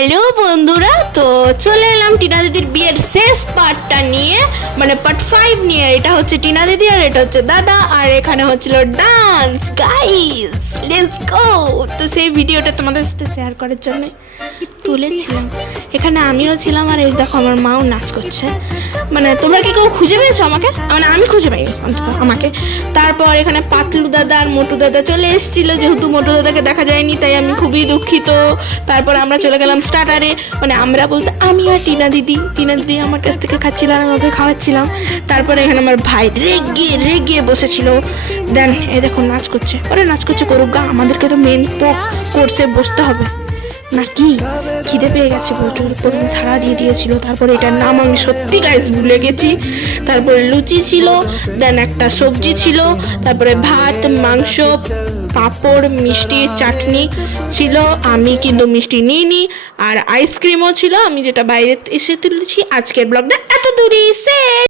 Hello বন্ধুরা, তো চলে এলাম টিনা দিদির বিয়ের শেষ পার্টটা নিয়ে, মানে পার্ট 5 নিয়ে। এটা হচ্ছে টিনা দিদি আর এটা হচ্ছে দাদা, আর এখানে হচ্ছিল ডান্স। Guys let's go. তো সেই ভিডিওটা তোমাদের সাথে শেয়ার করার জন্য তুলেছিলাম। এখানে আমিও ছিলাম, আর এই দেখো আমার মাও নাচ করছে। মানে তোমরা কি কেউ খুঁজে পেয়েছো আমাকে? মানে আমি খুঁজে পাইনি অন্তত আমাকে। তারপর এখানে পাতলু দাদা আর মোটু দাদা চলে এসেছিল, যেহেতু মোটু দাদাকে দেখা যায়নি তাই আমি খুবই দুঃখিত। তারপর আমরা চলে গেলাম স্টার্টারে, মানে আমরা বলতে আমি আর টিনা দিদি আমার কাছ থেকে খাচ্ছিলাম, আমি ওকে খাওয়াচ্ছিলাম। তারপরে এখানে আমার ভাই রেগে রেগে বসেছিল। দেন এই দেখো নাচ করছে। আরে নাচ করছে করুক গা, আমাদেরকে তো মেন কোর্সে বসতে হবে নাকি। খিদে পেয়ে গেছে প্রচুর, প্রথমে থালা দিয়ে দিয়েছিল, তারপরে এটার নাম আমি সত্যি গাইস ভুলে গেছি। তারপরে লুচি ছিল, দেন একটা সবজি ছিল, তারপরে ভাত, মাংস, পাঁপড়, মিষ্টি, চাটনি ছিল। আমি কিন্তু মিষ্টি নিইনি। আর আইসক্রিমও ছিল, আমি যেটা বাইরে এসে তুলেছি। আজকের ব্লগটা এত দূরই।